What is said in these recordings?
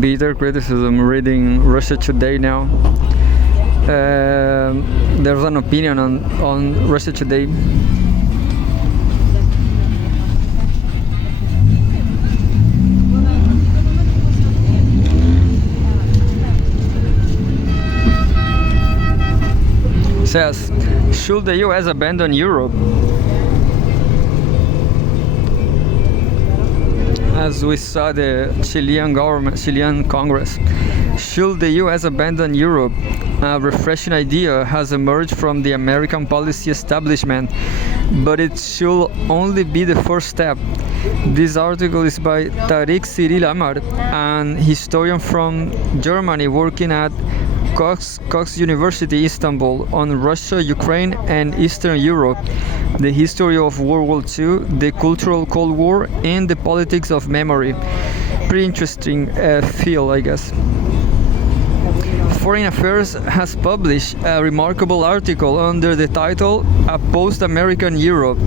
bitter criticism reading Russia Today now. There's an opinion on Russia Today. Says, should the US abandon Europe? As we saw the Chilean Congress, should the US abandon Europe? A refreshing idea has emerged from the American policy establishment, but it should only be the first step. This article is by Tariq Cyril Amar, an historian from Germany working at Cox University Istanbul on Russia, Ukraine, and Eastern Europe, the history of World War II, the cultural Cold War, and the politics of memory. Pretty interesting field, I guess. Foreign Affairs has published a remarkable article under the title A Post-American Europe.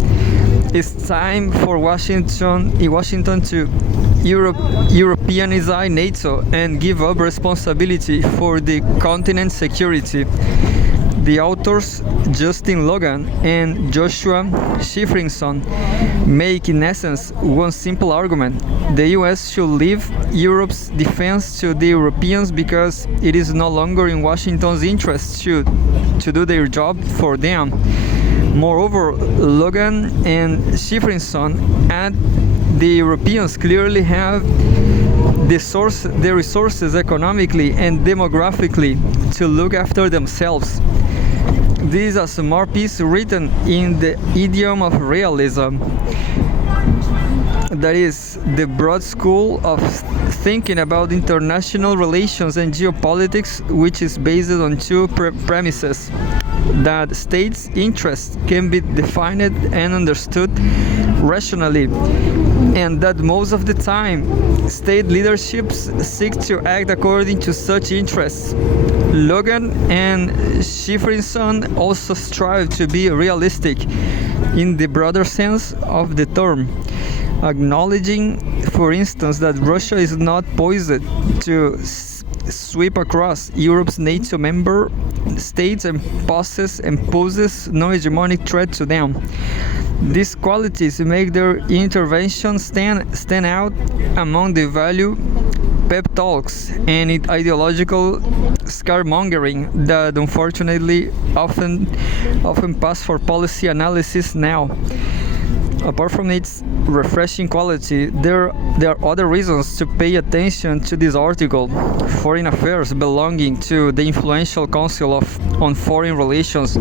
It's time for Washington to Europeanize NATO and give up responsibility for the continent's security. The authors, Justin Logan and Joshua Shifrinson, make in essence one simple argument. The US should leave Europe's defense to the Europeans because it is no longer in Washington's interest to do their job for them. Moreover, Logan and Shifrinson add the Europeans clearly have the resources economically and demographically to look after themselves. This is a smart piece written in the idiom of realism. That is, the broad school of thinking about international relations and geopolitics, which is based on two premises: that states' interests can be defined and understood rationally, and that most of the time, state leaderships seek to act according to such interests. Logan and Shifrinson also strive to be realistic in the broader sense of the term, acknowledging, for instance, that Russia is not poised to sweep across Europe's NATO member states and poses no hegemonic threat to them. These qualities make their intervention stand out among the value pep talks and ideological scaremongering that unfortunately often pass for policy analysis now. Apart from its refreshing quality, there are other reasons to pay attention to this article. Foreign Affairs, belonging to the influential Council on Foreign Relations,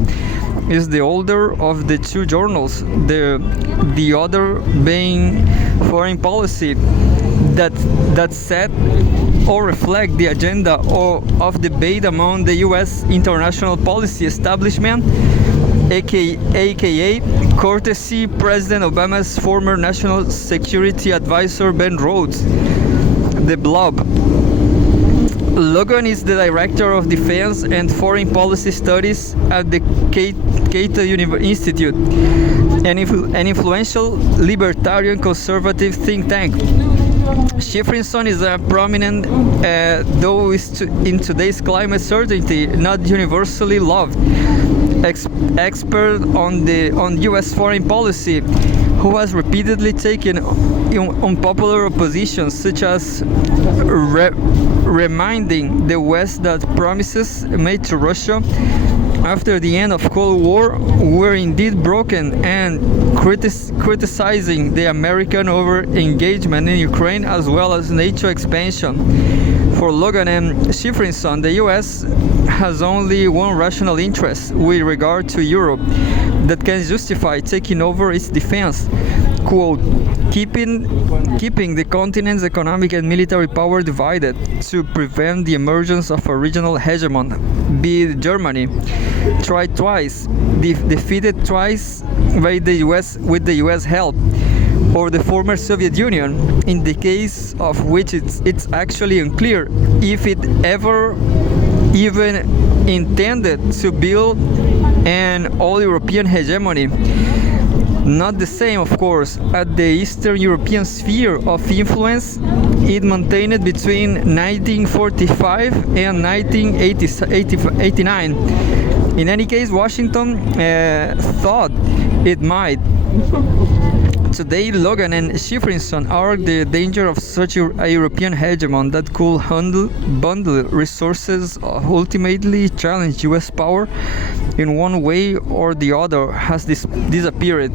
is the older of the two journals, the other being Foreign Policy, that set or reflect the agenda of debate among the U.S. international policy establishment, aka courtesy President Obama's former National Security Advisor Ben Rhodes, the Blob. Logan is the Director of Defense and Foreign Policy Studies at the Cato Institute, an influential libertarian conservative think tank. Shifrinson is a prominent, though in today's climate certainty not universally loved, expert on U.S. foreign policy, who has repeatedly taken unpopular positions, such as reminding the West that promises made to Russia after the end of Cold War were indeed broken, and criticizing the American over-engagement in Ukraine as well as NATO expansion. For Logan and Shifrinson, the US has only one rational interest with regard to Europe that can justify taking over its defense. Quote, keeping the continent's economic and military power divided to prevent the emergence of a regional hegemon, be it Germany, tried twice, defeated twice by the US with the US help, or the former Soviet Union, in the case of which it's actually unclear if it ever even intended to build an all-European hegemony. Not the same, of course, at the Eastern European sphere of influence it maintained between 1945 and 1989. In any case, Washington thought it might. Today, Logan and Shifrinson argue the danger of such a European hegemon that could bundle resources, ultimately challenge US power in one way or the other has disappeared.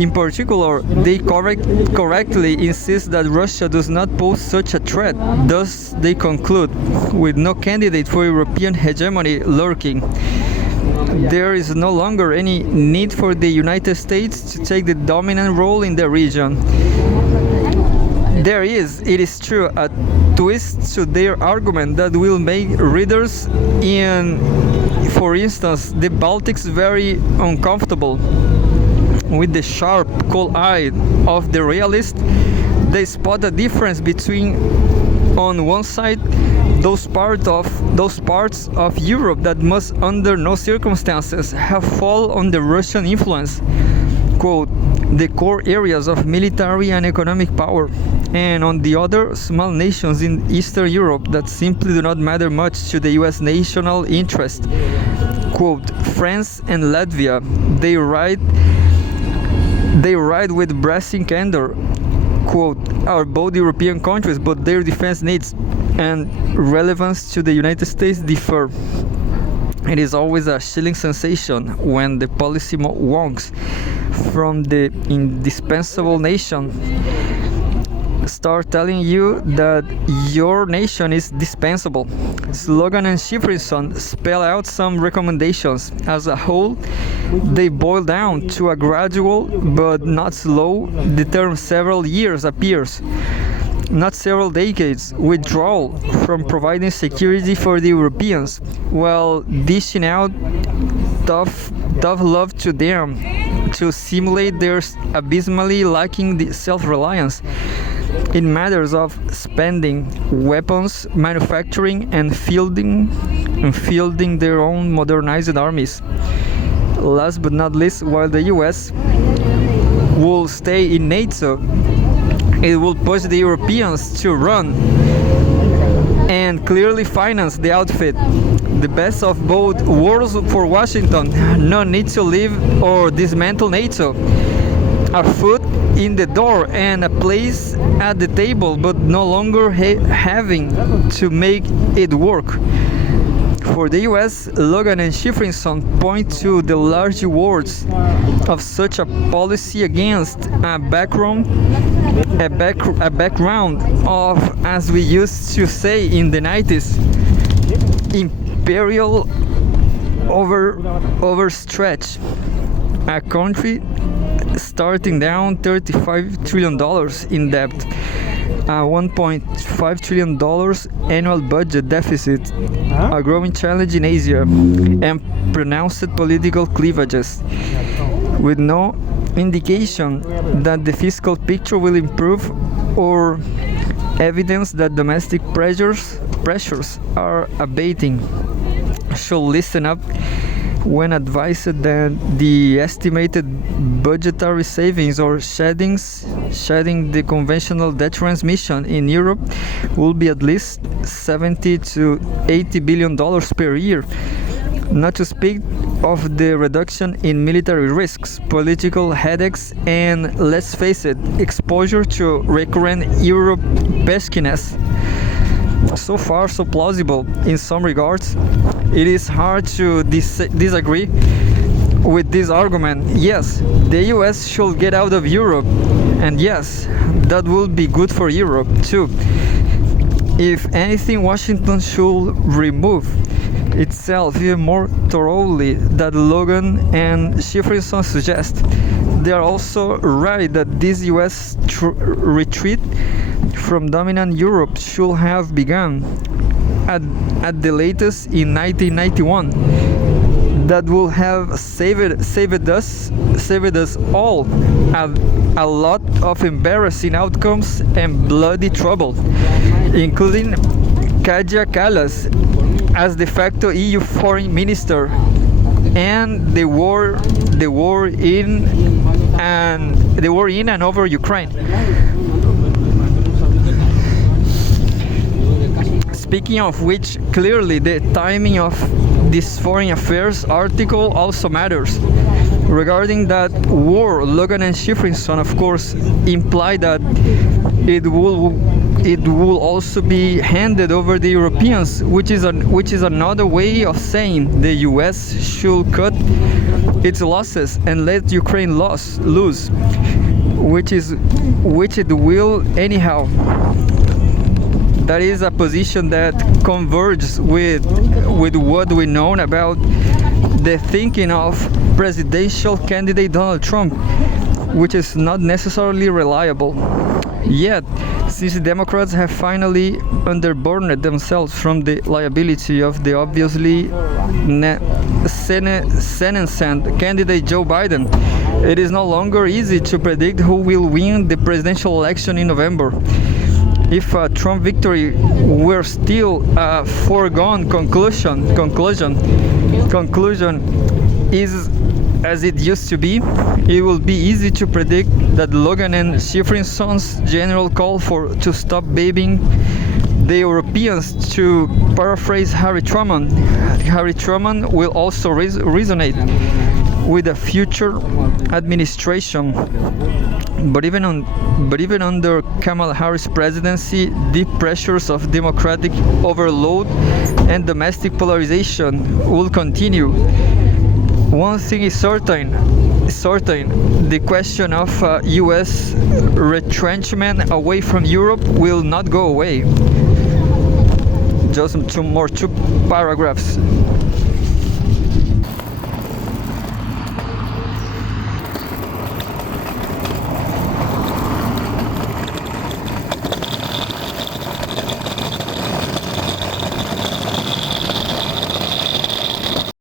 In particular, they correctly insist that Russia does not pose such a threat. Thus, they conclude, with no candidate for European hegemony lurking, there is no longer any need for the United States to take the dominant role in the region. There is, it is true, a twist to their argument that will make readers in, for instance, the Baltics very uncomfortable. With the sharp, cold eye of the realist, they spot a difference between, on one side, those parts of Europe that must under no circumstances have fallen under Russian influence, quote, the core areas of military and economic power, and on the other, small nations in Eastern Europe that simply do not matter much to the US national interest, quote, France and Latvia, they ride with brassing candor, quote, are both European countries, but their defense needs and relevance to the United States differ. It is always a chilling sensation when the policy wonks from the indispensable nation start telling you that your nation is dispensable. Slogan and Shifrinson spell out some recommendations. As a whole, they boil down to a gradual but not slow, the term several years appears, not several decades, withdrawal from providing security for the Europeans, while dishing out tough love to them to simulate their abysmally lacking the self-reliance in matters of spending, weapons, manufacturing, and fielding their own modernized armies. Last but not least, while the US will stay in NATO, it will push the Europeans to run and clearly finance the outfit. The best of both worlds for Washington. No need to leave or dismantle NATO. A foot in the door and a place at the table, but no longer having to make it work. For the US, Logan and Shifrinson point to the large rewards of such a policy against a background of, as we used to say in the 90s, imperial overstretch. A country starting down $35 trillion in debt, a $1.5 trillion annual budget deficit, a growing challenge in Asia, and pronounced political cleavages, with no indication that the fiscal picture will improve or evidence that domestic pressures are abating. Should listen up when advised that the estimated budgetary savings or shedding the conventional debt transmission in Europe will be at least $70 to $80 billion per year, not to speak of the reduction in military risks, political headaches, and, let's face it, exposure to recurrent Europe peskiness. So far, so plausible in some regards. It is hard to disagree with this argument. Yes, the US should get out of Europe, and yes, that will be good for Europe too. If anything, Washington should remove itself even more thoroughly than Logan and Shifrinson suggest. They are also right that this US retreat from dominant Europe should have begun at the latest in 1991. That will have saved us all a lot of embarrassing outcomes and bloody trouble, including Kaja Kallas as de facto EU foreign minister, and the war in and over Ukraine. Speaking of which, clearly the timing of this foreign affairs article also matters. Regarding that war, Logan and Schifrinson, of course, imply that it will also be handed over the Europeans, which is another way of saying the U.S. should cut its losses and let Ukraine lose, which it will anyhow. That is a position that converges with what we know about the thinking of presidential candidate Donald Trump, which is not necessarily reliable. Yet, since the Democrats have finally underburdened themselves from the liability of the obviously senescent candidate Joe Biden, it is no longer easy to predict who will win the presidential election in November. If a Trump victory were still a foregone conclusion is as it used to be, it will be easy to predict that Logan and Schifrinson's general call to stop babying the Europeans, to paraphrase Harry Truman, will also resonate with the future administration. But even under Kamala Harris' presidency, deep pressures of democratic overload and domestic polarization will continue. One thing is certain, the question of U.S. retrenchment away from Europe will not go away. Just two paragraphs.